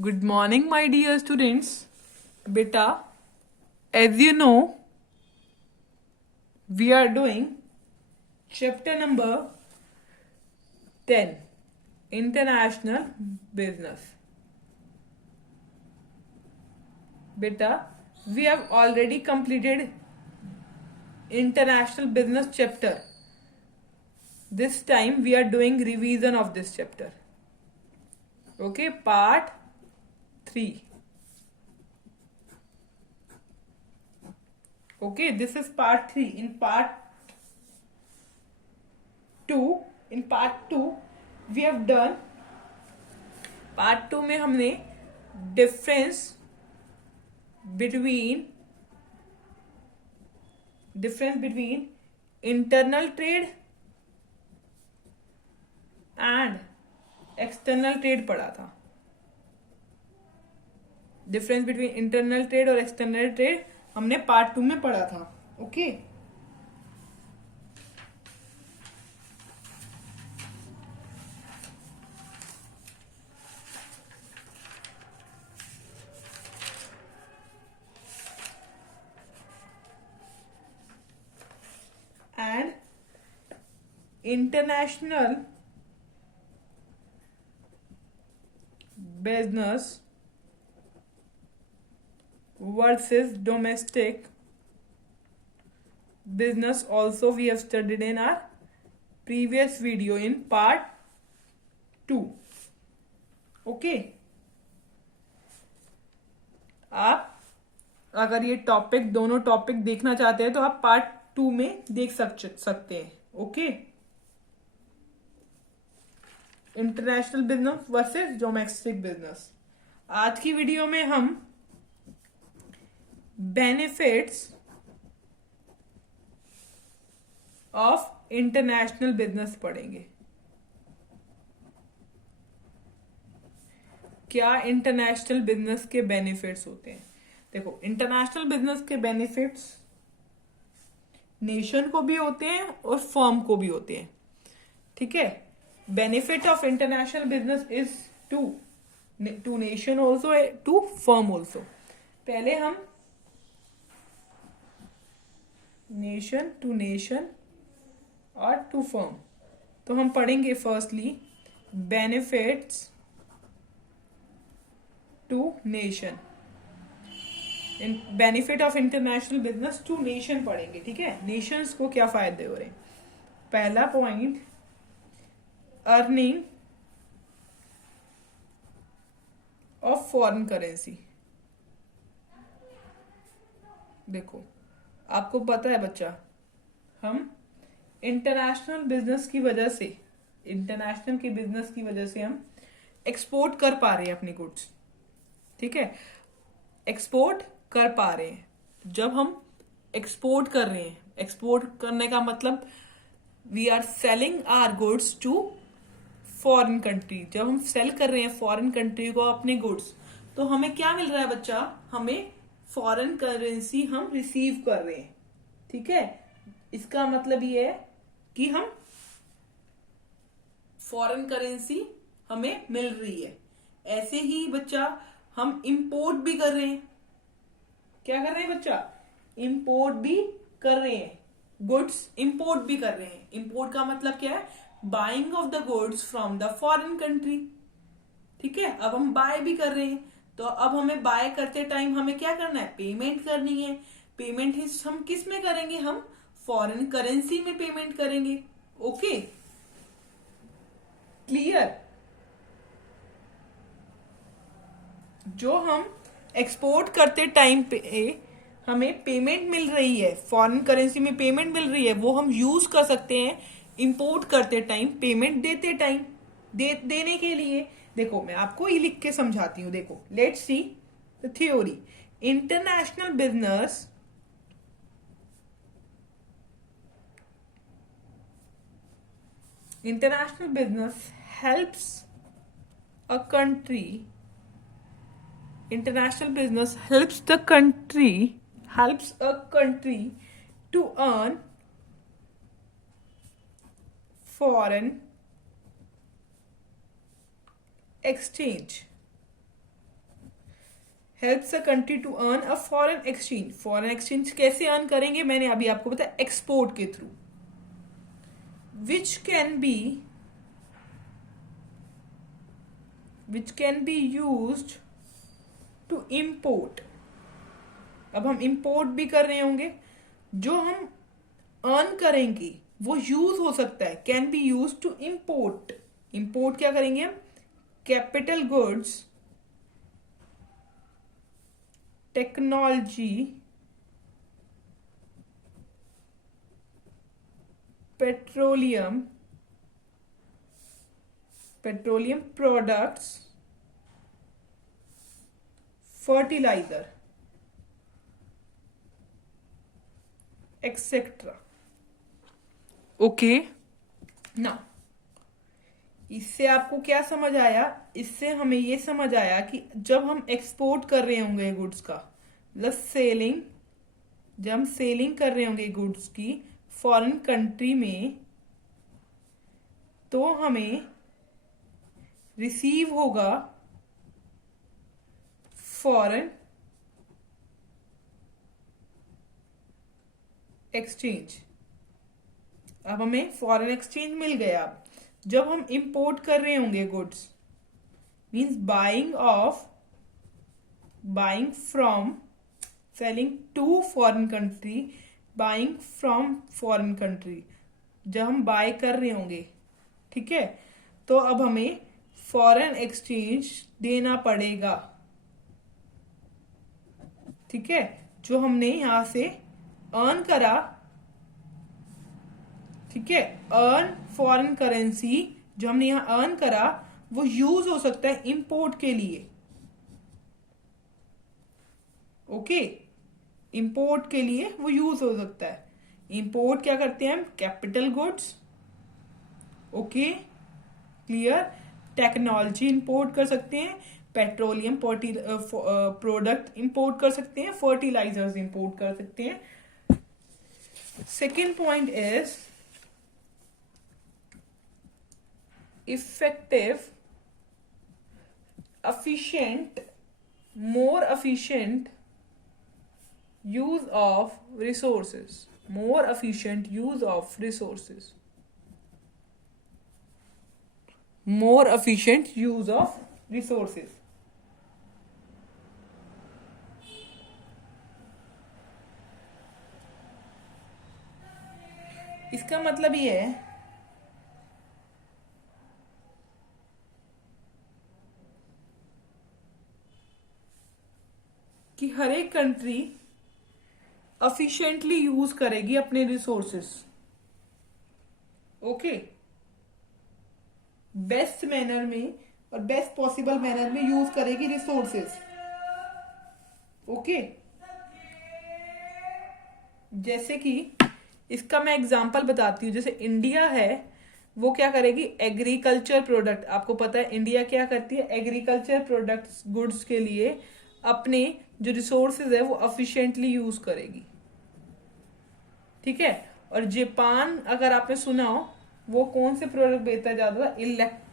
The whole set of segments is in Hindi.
Good morning, my dear students. Beta, as you know, we are doing chapter number 10 International Business. Beta, we have already completed International Business chapter. This time we are doing revision of this chapter. Okay, part 3. Okay, this is part 3. In part 2 we have done part 2 में हमने difference between internal trade and external trade पढ़ा था. डिफरेंस बिटवीन इंटरनल ट्रेड और एक्सटर्नल ट्रेड हमने पार्ट 2 में पढ़ा था. Okay, and international business versus domestic business also we have studied in our previous video in part 2. Okay, आप अगर ये टॉपिक दोनों टॉपिक देखना चाहते हैं तो आप पार्ट 2 में देख सकते हैं. Okay, international business versus domestic business. आज की वीडियो में हम बेनिफिट्स ऑफ इंटरनेशनल बिजनेस पढ़ेंगे. क्या इंटरनेशनल बिजनेस के बेनिफिट्स होते हैं? देखो, इंटरनेशनल बिजनेस के बेनिफिट्स नेशन को भी होते हैं और फर्म को भी होते हैं. ठीक है, benefit of international business is to nation also, to firm also. पहले हम नेशन टू नेशन और टू फर्म. तो हम पढ़ेंगे firstly benefits to nation. Benefit of international business to nation पढ़ेंगे. ठीक है, नेशंस को क्या फायदे हो रहे हैं. पहला point, earning of foreign currency. देखो, आपको पता है बच्चा, हम इंटरनेशनल बिजनेस की वजह से हम एक्सपोर्ट कर पा रहे हैं अपनी गुड्स. ठीक है, एक्सपोर्ट कर पा रहे हैं. जब हम एक्सपोर्ट कर रहे हैं, एक्सपोर्ट करने का मतलब we are selling our goods to foreign country. जब हम सेल कर रहे हैं फॉरेन कंट्री को अपने गुड्स, तो हमें क्या मिल रहा है बच्चा? हमें फॉरेन करेंसी हम रिसीव कर रहे हैं. ठीक है, इसका मतलब ये है कि हम फॉरेन करेंसी हमें मिल रही है. ऐसे ही बच्चा हम इंपोर्ट भी कर रहे हैं. क्या कर रहे हैं बच्चा? इंपोर्ट भी कर रहे हैं. गुड्स इंपोर्ट भी कर रहे हैं. इंपोर्ट का मतलब क्या है? Buying of the goods from the foreign country. ठीक है, अब हम बाय भी कर रहे हैं. तो अब हमें बाय करते टाइम हमें क्या करना है? पेमेंट करनी है. पेमेंट हम किस में करेंगे? हम फॉरेन करेंसी में पेमेंट करेंगे. Okay, clear? जो हम एक्सपोर्ट करते टाइम पे हमें पेमेंट मिल रही है, फॉरेन करेंसी में पेमेंट मिल रही है, वो हम यूज कर सकते हैं इंपोर्ट करते टाइम, पेमेंट देते टाइम देने के लिए. देखो, मैं आपको ये लिख के समझाती हूं. देखो, let's see the theory. International business helps a country international business helps a country to earn foreign exchange. Helps a country to earn a foreign exchange. Foreign exchange कैसे अर्न करेंगे, मैंने अभी आपको बताया, एक्सपोर्ट के through, which can be used to import. अब हम इम्पोर्ट भी कर रहे होंगे, जो हम अर्न करेंगे वो यूज हो सकता है, can be use to import. Import क्या करेंगे हम, capital goods, technology, petroleum products, fertiliser, etcetera. Okay, ना इससे आपको क्या समझ आया, इससे हमें ये समझ आया कि जब हम एक्सपोर्ट कर रहे होंगे गुड्स का, मतलब सेलिंग, जब हम सेलिंग कर रहे होंगे गुड्स की फॉरेन कंट्री में, तो हमें रिसीव होगा फॉरेन एक्सचेंज। अब हमें फॉरेन एक्सचेंज मिल गया। जब हम इंपोर्ट कर रहे होंगे goods, means buying from, selling to foreign country, buying from foreign country, जब हम बाय कर रहे होंगे, ठीक है, तो अब हमें फॉरेन एक्सचेंज देना पड़ेगा, ठीक है, जो हमने यहां से अर्न करा, ठीक है, अर्न फॉरेन करेंसी, जो हमने यहां अर्न करा वो यूज हो सकता है इंपोर्ट के लिए। ओके, इंपोर्ट के लिए वो यूज हो सकता है। इंपोर्ट क्या करते हैं हम, capital goods, okay clear, technology import कर सकते हैं, पेट्रोलियम प्रोडक्ट इंपोर्ट कर सकते हैं, फर्टिलाइजर्स इंपोर्ट कर सकते हैं। Second point is effective, efficient, more efficient use of resources, more efficient use of resources, more efficient use of resources। इसका मतलब ये है कि हर एक कंट्री एफिशिएंटली यूज करेगी अपने रिसोर्सेस, ओके, बेस्ट मैनर में और बेस्ट पॉसिबल मैनर में यूज करेगी रिसोर्सेस, ओके। जैसे कि इसका मैं एग्जांपल बताती हूँ, जैसे इंडिया है, वो क्या करेगी, एग्रीकल्चर प्रोडक्ट, आपको पता है इंडिया क्या करती है, एग्रीकल्चर प्रोडक्ट्स गुड्स के लिए अपने जो रिसोर्सेज है वो एफिशिएंटली यूज करेगी, ठीक है। और जापान, अगर आपने सुना हो, वो कौन से प्रोडक्ट बेचता है ज्यादा, इलेक्ट्रॉनिक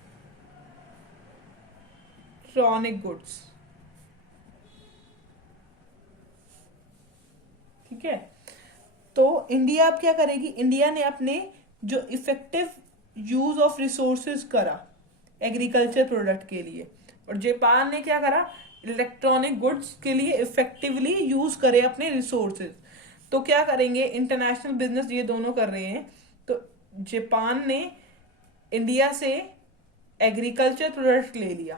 गुड्स, ठीक है। तो इंडिया अब क्या करेगी, इंडिया ने अपने जो इफेक्टिव यूज ऑफ रिसोर्सेज करा एग्रीकल्चर प्रोडक्ट के लिए, और जापान ने क्या करा, इलेक्ट्रॉनिक गुड्स के लिए इफेक्टिवली यूज करे अपने रिसोर्सेज। तो क्या करेंगे, इंटरनेशनल बिजनेस ये दोनों कर रहे हैं, तो जापान ने इंडिया से एग्रीकल्चर प्रोडक्ट ले लिया,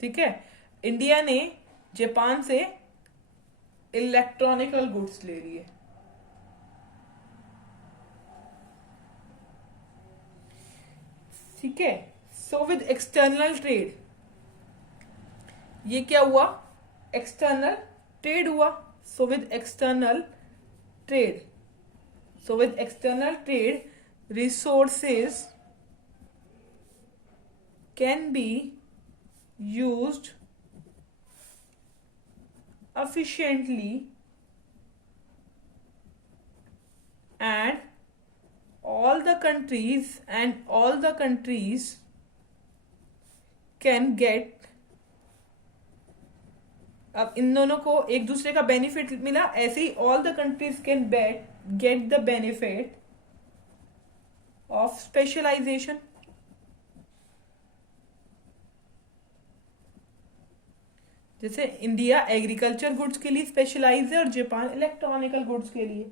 ठीक है, इंडिया ने जापान से इलेक्ट्रॉनिकल गुड्स ले लिए, ठीक है। सो विद एक्सटर्नल ट्रेड, ये क्या हुआ, एक्सटर्नल ट्रेड हुआ। So with external trade, resources can be used efficiently and all the countries can get अब इन दोनों को एक दूसरे का बेनिफिट मिला, ऐसे ही all the countries can get the benefit of specialization. जैसे इंडिया एग्रीकल्चर गुड्स के लिए स्पेशलाइज है और जापान इलेक्ट्रॉनिकल गुड्स के लिए।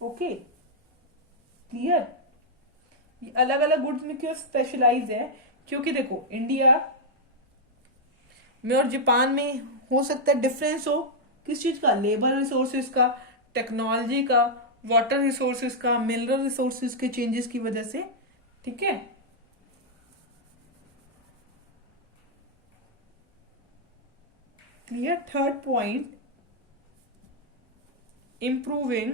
Okay, clear? ये अलग अलग गुड्स में क्यों स्पेशलाइज है? क्योंकि देखो इंडिया में और जापान में हो सकता है डिफरेंस हो, किस चीज का? लेबर रिसोर्सेज का, टेक्नोलॉजी का, वाटर रिसोर्सेज का, मिनरल रिसोर्सेज के चेंजेस की वजह से। ठीक है, clear? Third point, improving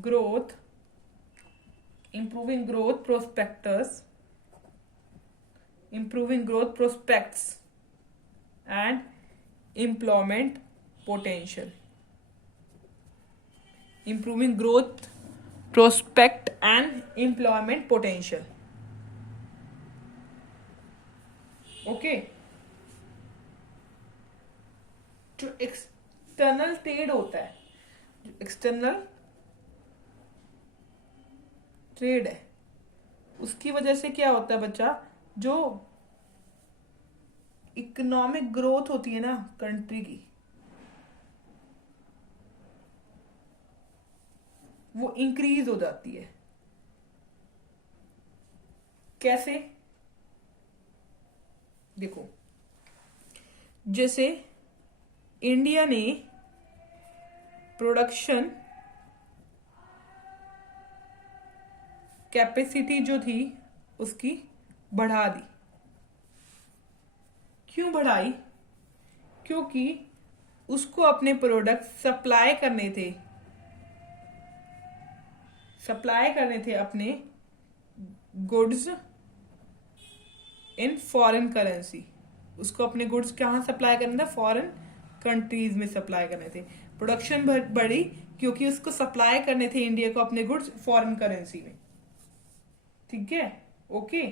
growth prospects and employment potential. Improving growth prospect and employment potential. Okay, जो एक्सटर्नल ट्रेड होता है, जो एक्सटर्नल ट्रेड है, उसकी वजह से क्या होता है बच्चा? जो इकोनॉमिक ग्रोथ होती है ना कंट्री की, वो इंक्रीज हो जाती है। कैसे? देखो, जैसे इंडिया ने प्रोडक्शन कैपेसिटी जो थी उसकी बढ़ा दी। क्यों बढ़ाई? क्योंकि उसको अपने प्रोडक्ट सप्लाई करने थे अपने गुड्स इन फॉरेन करेंसी। उसको अपने गुड्स कहाँ सप्लाई करना था? फॉरेन कंट्रीज में सप्लाई करने थे। प्रोडक्शन बढ़ी क्योंकि उसको सप्लाई करने थे इंडिया को अपने गुड्स फॉरेन करेंसी में। ठीक है, ओके।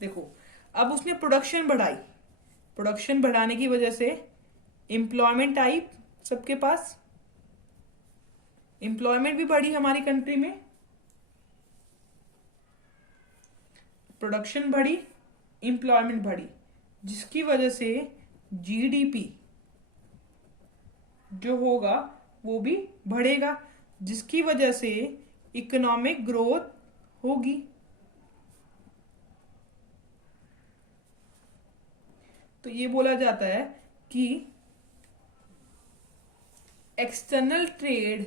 देखो, अब उसने प्रोडक्शन बढ़ाई, प्रोडक्शन बढ़ाने की वजह से एम्प्लॉयमेंट आई सबके पास, एम्प्लॉयमेंट भी बढ़ी हमारी कंट्री में। प्रोडक्शन बढ़ी, एम्प्लॉयमेंट बढ़ी, जिसकी वजह से जीडीपी जो होगा वो भी बढ़ेगा, जिसकी वजह से इकोनॉमिक ग्रोथ होगी। तो ये बोला जाता है कि एक्सटर्नल ट्रेड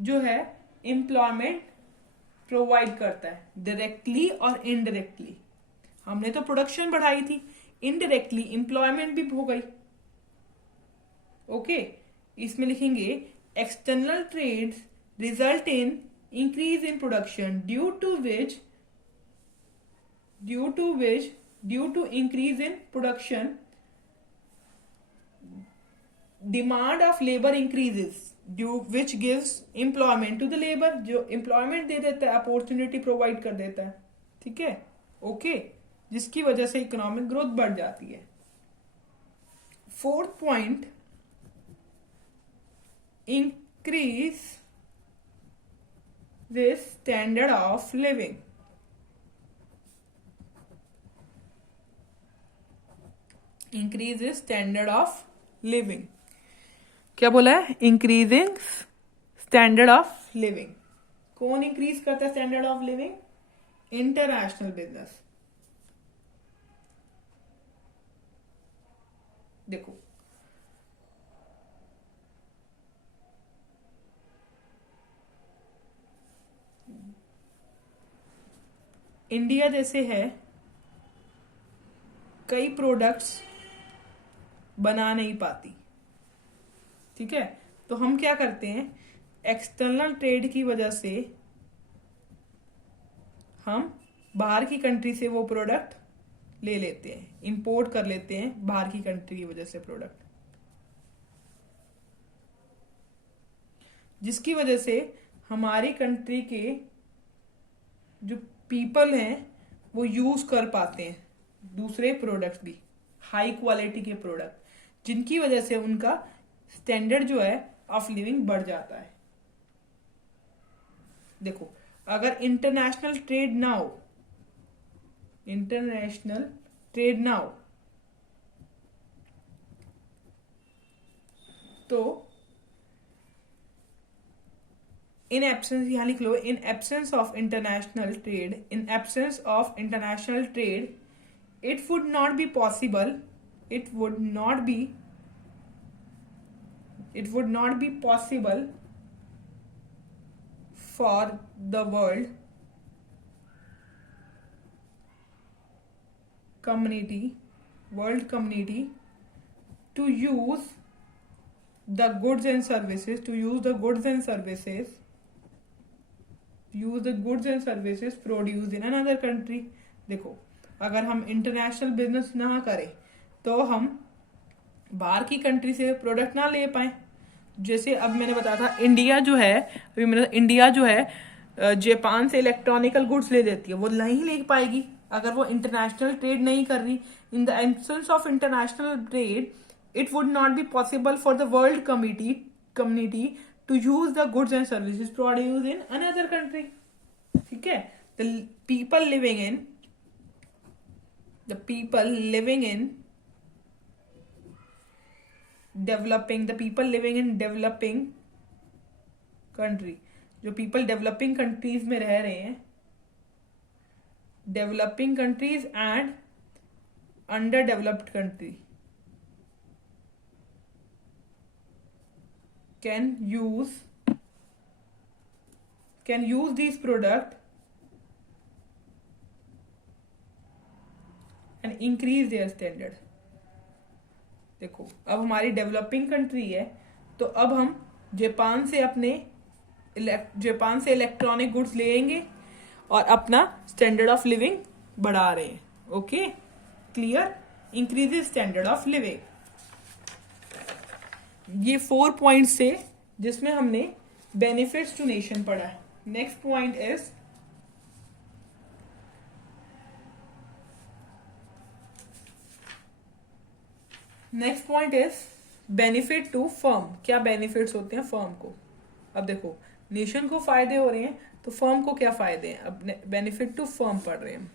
जो है एम्प्लॉयमेंट प्रोवाइड करता है, डायरेक्टली और इनडायरेक्टली। हमने तो प्रोडक्शन बढ़ाई थी, इनडायरेक्टली एम्प्लॉयमेंट भी हो गई। ओके, इसमें लिखेंगे external trade result in increase in production due to increase in production demand of labour increases which gives employment to the labor, जो एम्प्लॉयमेंट दे देता है, अपॉर्चुनिटी प्रोवाइड कर देता है। ठीक है, ओके, जिसकी वजह से इकोनॉमिक ग्रोथ बढ़ जाती है। Fourth point, increase this standard of living. Increase this standard of living. क्या बोला है? Increasing standard of living. कौन इंक्रीज करता है standard of living? International business. देखो, इंडिया जैसे है, कई प्रोडक्ट्स बना नहीं पाती। ठीक है, तो हम क्या करते हैं, एक्सटर्नल ट्रेड की वजह से हम बाहर की कंट्री से वो प्रोडक्ट ले लेते हैं, इंपोर्ट कर लेते हैं बाहर की कंट्री की वजह से प्रोडक्ट। जिसकी वजह से हमारी कंट्री के जो पीपल हैं वो यूज कर पाते हैं दूसरे प्रोडक्ट भी, हाई क्वालिटी के प्रोडक्ट, जिनकी वजह से उनका स्टैंडर्ड जो है ऑफ लिविंग बढ़ जाता है। देखो, अगर इंटरनेशनल ट्रेड ना हो, इंटरनेशनल ट्रेड ना हो तो इन एब्सेंस, यहां लिख लो, in absence of international trade, in absence of international trade, it would not be possible, it would not be possible for the world community to use the goods and services produced in another country। देखो, अगर हम इंटरनेशनल बिजनेस ना करें तो हम बाहर की कंट्री से प्रोडक्ट ना ले पाए। जैसे अब मैंने बताया था, इंडिया जो है जापान से इलेक्ट्रॉनिकल गुड्स ले लेती है, वो नहीं ले पाएगी अगर वो इंटरनेशनल ट्रेड नहीं कर रही। In the absence of international trade, it would not be possible for the world community to use the goods and services produced in another country. ठीक है, the people living in developing country, जो पीपल डेवलपिंग कंट्रीज में रह रहे हैं, developing countries and underdeveloped country can use these product and increase their standard। देखो, अब हमारी डेवलपिंग कंट्री है तो अब हम जापान से इलेक्ट्रॉनिक गुड्स लेंगे और अपना स्टैंडर्ड ऑफ लिविंग बढ़ा रहे हैं। Okay, clear? Increases standard of living. ये 4 पॉइंट्स थे जिसमें हमने बेनिफिट्स टू नेशन पढ़ा है। Next point is benefit to firm. क्या बेनिफिट्स होते हैं फर्म को? अब देखो, नेशन को फायदे हो रहे हैं तो फर्म को क्या फायदे हैं? अब बेनिफिट टू फर्म पढ़ रहे हैं।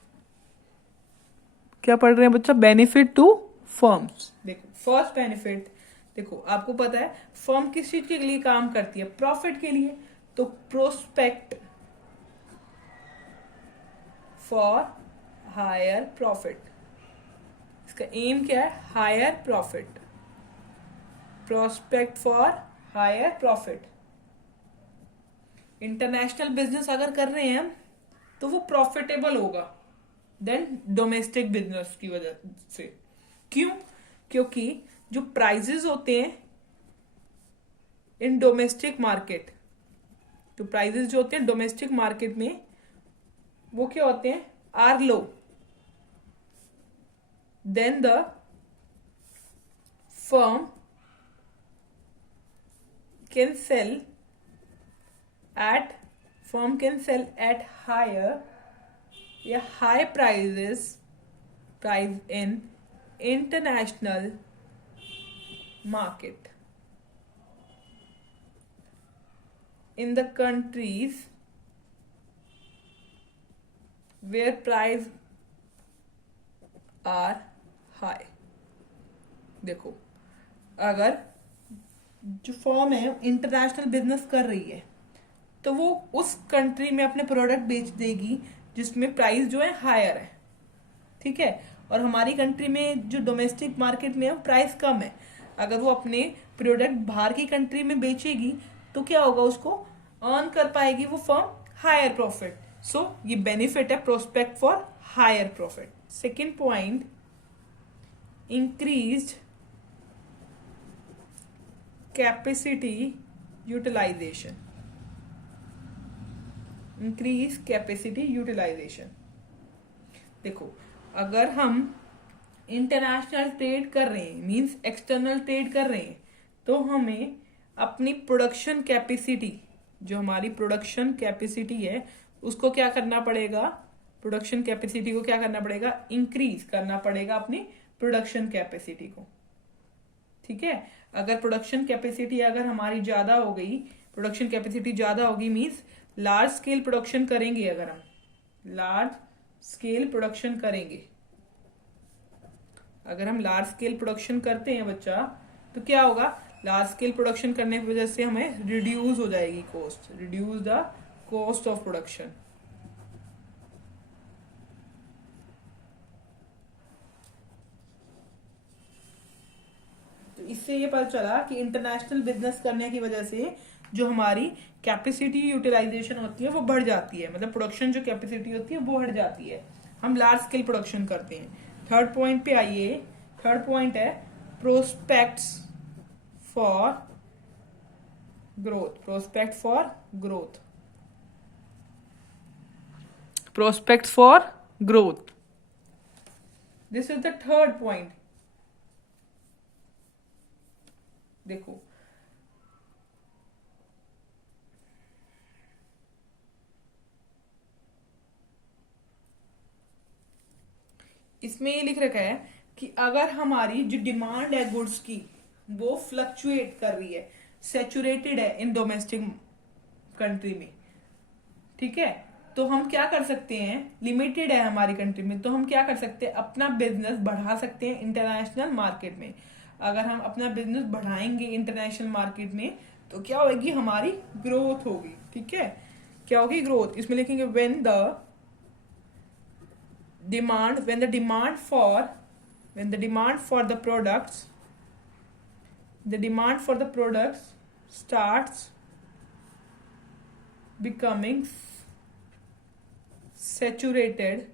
क्या पढ़ रहे हैं बच्चा? Benefit to firms. देखो, फर्स्ट बेनिफिट, देखो आपको पता है फर्म किस चीज के लिए काम करती है? प्रॉफिट के लिए। तो प्रोस्पेक्ट फॉर हायर प्रॉफिट, इसका एम क्या है? Higher profit. Prospect for higher profit. International business अगर कर रहे हैं हम तो वो प्रॉफिटेबल होगा देन डोमेस्टिक बिजनेस की वजह से। क्यों? क्योंकि जो प्राइजेस होते हैं इन डोमेस्टिक मार्केट, जो प्राइजेस जो होते हैं डोमेस्टिक मार्केट में, वो क्या होते हैं? Are low then the firm can sell at high price in international market in the countries where price are high। देखो, अगर जो फर्म है इंटरनेशनल बिजनेस कर रही है तो वो उस कंट्री में अपने प्रोडक्ट बेच देगी जिसमें प्राइस जो है हायर है। ठीक है, और हमारी कंट्री में जो डोमेस्टिक मार्केट में है प्राइस कम है। अगर वो अपने प्रोडक्ट बाहर की कंट्री में बेचेगी तो क्या होगा? उसको अर्न कर पाएगी वो फर्म हायर प्रॉफिट। सो ये बेनिफिट है prospect for higher profit. Second point, increased capacity utilisation. Increase capacity utilisation. देखो, अगर हम इंटरनेशनल ट्रेड कर रहे हैं, मींस एक्सटर्नल ट्रेड कर रहे हैं, तो हमें अपनी प्रोडक्शन कैपेसिटी, जो हमारी प्रोडक्शन कैपेसिटी है उसको क्या करना पड़ेगा, प्रोडक्शन कैपेसिटी को क्या करना पड़ेगा, इंक्रीज करना पड़ेगा अपनी प्रोडक्शन कैपेसिटी को। ठीक है, अगर प्रोडक्शन कैपेसिटी अगर हमारी ज्यादा हो गई, प्रोडक्शन कैपेसिटी ज्यादा होगी मीन्स लार्ज स्केल प्रोडक्शन करेंगे, अगर हम लार्ज स्केल प्रोडक्शन करेंगे, अगर हम लार्ज स्केल प्रोडक्शन करते हैं बच्चा, तो क्या होगा, लार्ज स्केल प्रोडक्शन करने की वजह से हमें रिड्यूस हो जाएगी cost, reduce the cost of production. तो इससे ये पता चला कि इंटरनेशनल बिजनेस करने की वजह से जो हमारी कैपेसिटी यूटिलाइजेशन होती है वो बढ़ जाती है, मतलब प्रोडक्शन जो कैपेसिटी होती है वो बढ़ जाती है, हम लार्ज स्केल प्रोडक्शन करते हैं। थर्ड पॉइंट पे आइए, थर्ड पॉइंट है prospects for growth, prospect for growth, prospect for growth, this is the third point. देखो इसमें ये लिख रखा है कि अगर हमारी जो डिमांड है गुड्स की वो फ्लक्चुएट कर रही है, सैचुरेटेड है इन डोमेस्टिक कंट्री में, ठीक है, तो हम क्या कर सकते हैं, लिमिटेड है हमारी कंट्री में, तो हम क्या कर सकते हैं, अपना बिजनेस बढ़ा सकते हैं इंटरनेशनल मार्केट में। अगर हम अपना बिजनेस बढ़ाएंगे इंटरनेशनल मार्केट में तो क्या होगी, हमारी ग्रोथ होगी। ठीक है, क्या होगी, ग्रोथ। इसमें लिखेंगे when the demand, when the demand for, when the demand for the products, the demand for the products starts becoming saturated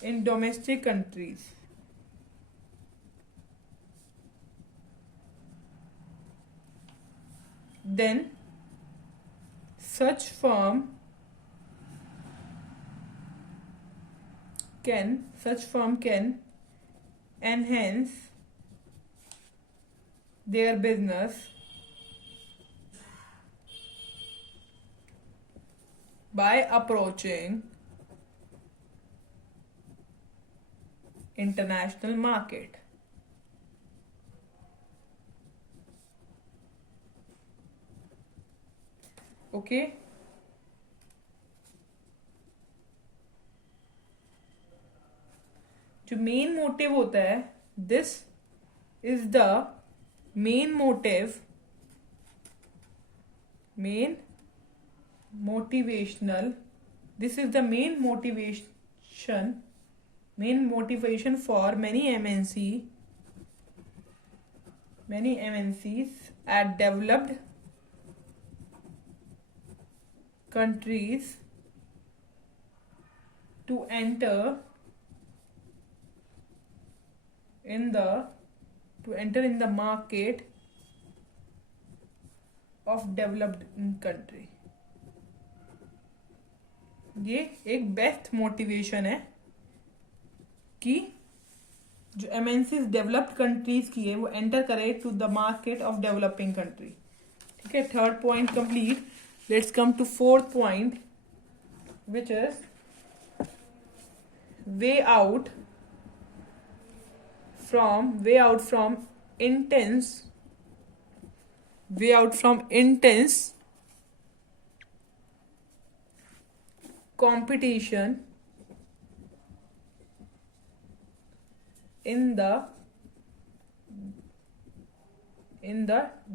in domestic countries, then such firm can enhance their business by approaching international market। Okay, जो मेन मोटिव होता है, this is the main motive, main motivational, this is the main motivation for many MNCs at developed countries to enter in the market of developed country। ये एक बेस्ट मोटिवेशन है कि जो एमएनसीज डेवलप्ड कंट्रीज की है वो एंटर करे to the market of developing country. ठीक है, third point complete. Let's come to fourth point which is way out from intense competition in the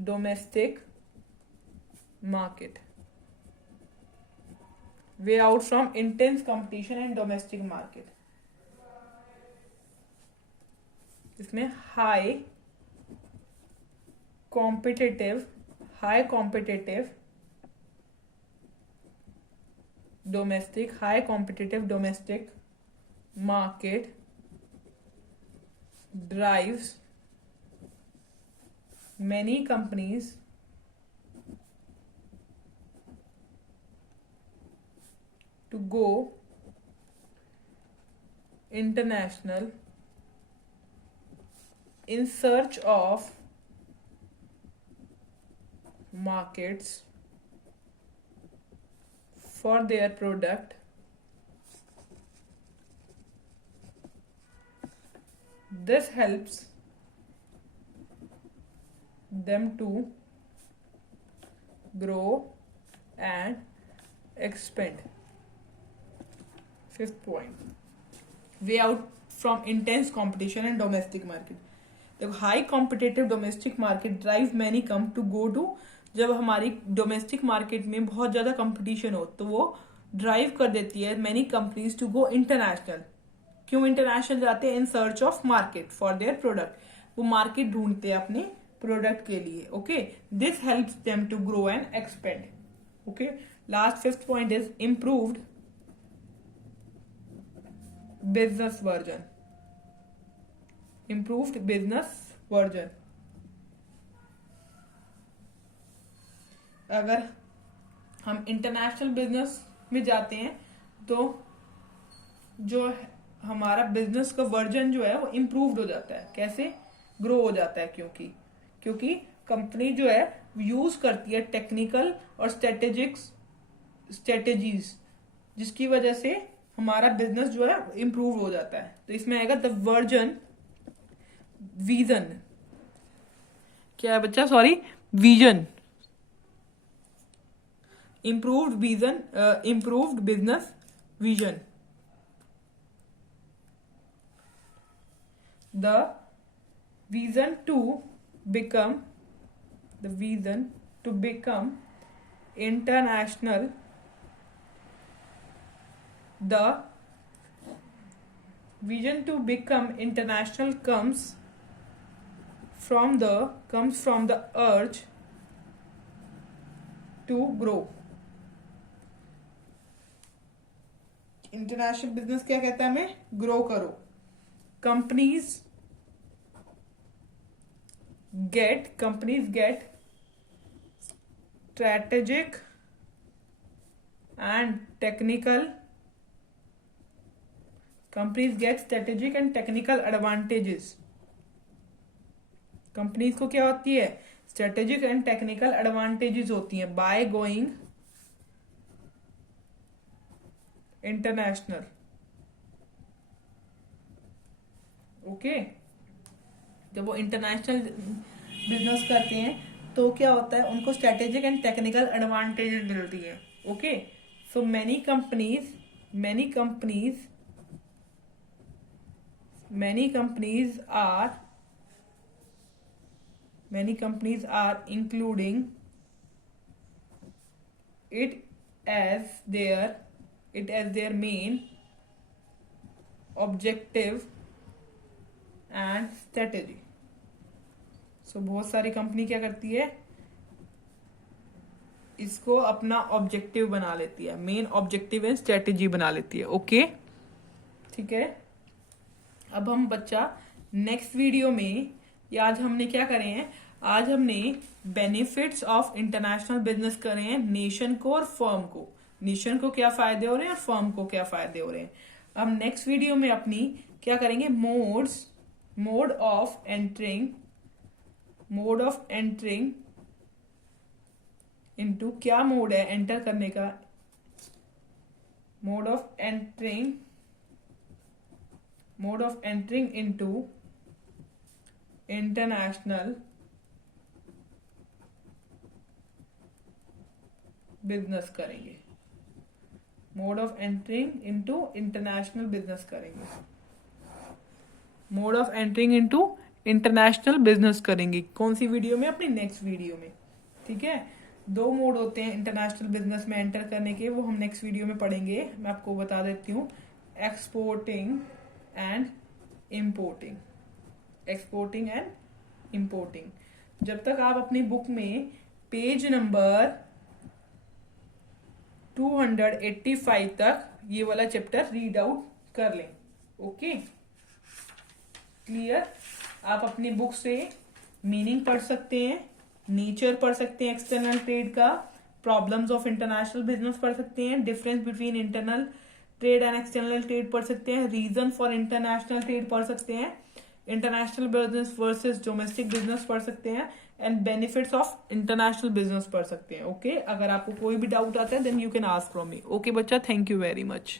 domestic market, way out from intense competition in domestic market। इसमें high competitive domestic market drives many companies to go international in search of markets for their product. This helps them to grow and expand. Fifth point, way out from intense competition in domestic market. देखो high competitive domestic market drive many come to go to, जब हमारी डोमेस्टिक मार्केट में बहुत ज्यादा कंपटीशन हो तो वो ड्राइव कर देती है many companies to go international. क्यों इंटरनेशनल जाते हैं? In search of market for their product. वो मार्केट ढूंढते हैं अपने प्रोडक्ट के लिए. Okay, this helps them to grow and expand. Okay, last fifth point is improved business version. Improved business version. अगर हम इंटरनेशनल बिजनेस में जाते हैं तो जो हमारा बिजनेस का वर्जन जो है वो इम्प्रूव्ड हो जाता है. कैसे? ग्रो हो जाता है. क्योंकि कंपनी जो है यूज करती है टेक्निकल और स्ट्रेटेजीज, जिसकी वजह से हमारा बिजनेस जो है इम्प्रूव हो जाता है. तो इसमें आएगा द वर्जन विजन. क्या है बच्चा? Sorry, vision. Improved vision, improved business vision. The vision to become international. The vision to become international comes from the urge to grow. International business क्या कहता है? हमें ग्रो करो. Companies get strategic and technical advantages. Companies को क्या होती है? स्ट्रेटेजिक एंड टेक्निकल एडवांटेजेस होती हैं बाय गोइंग इंटरनेशनल. ओके, जब वो इंटरनेशनल बिजनेस करते हैं तो क्या होता है? उनको स्ट्रेटेजिक एंड टेक्निकल एडवांटेजेस मिलती है. Okay, so many companies are including it as their main objective and strategy. So बहुत सारी कंपनी क्या करती है? इसको अपना ऑब्जेक्टिव बना लेती है, मेन ऑब्जेक्टिव एंड स्ट्रेटेजी बना लेती है. ओके, ठीक है. अब हम बच्चा नेक्स्ट वीडियो में, या आज हमने क्या करे हैं? आज हमने बेनिफिट्स ऑफ इंटरनेशनल बिजनेस करे हैं नेशन को और फर्म को. नेशन को क्या फायदे हो रहे हैं और फर्म को क्या फायदे हो रहे हैं. अब नेक्स्ट वीडियो में अपनी क्या करेंगे? मोड ऑफ एंटरिंग इनटू, क्या मोड है एंटर करने का? Mode of entering into international business करेंगे. Mode of entering into international business करेंगे. Mode of entering into international business करेंगे. कौन सी वीडियो में? अपनी नेक्स्ट वीडियो में. ठीक है. 2 मोड होते हैं इंटरनेशनल बिजनेस में एंटर करने के, वो हम नेक्स्ट वीडियो में पढ़ेंगे. मैं आपको बता देती हूँ. Exporting and importing. जब तक आप अपनी बुक में पेज नंबर 285 तक ये वाला चैप्टर रीड आउट कर लें. Okay, clear. आप अपनी बुक से मीनिंग पढ़ सकते हैं, नेचर पढ़ सकते हैं एक्सटर्नल ट्रेड का, प्रॉब्लम्स ऑफ इंटरनेशनल बिजनेस पढ़ सकते हैं, difference between internal trade and external trade पढ़ सकते हैं, रीजन फॉर इंटरनेशनल ट्रेड पढ़ सकते हैं, international business versus domestic business पढ़ सकते हैं, and benefits of international business पढ़ सकते हैं। ओके, अगर आपको कोई भी डाउट आता है then you can ask from me. Okay बच्चा, थैंक यू वेरी मच।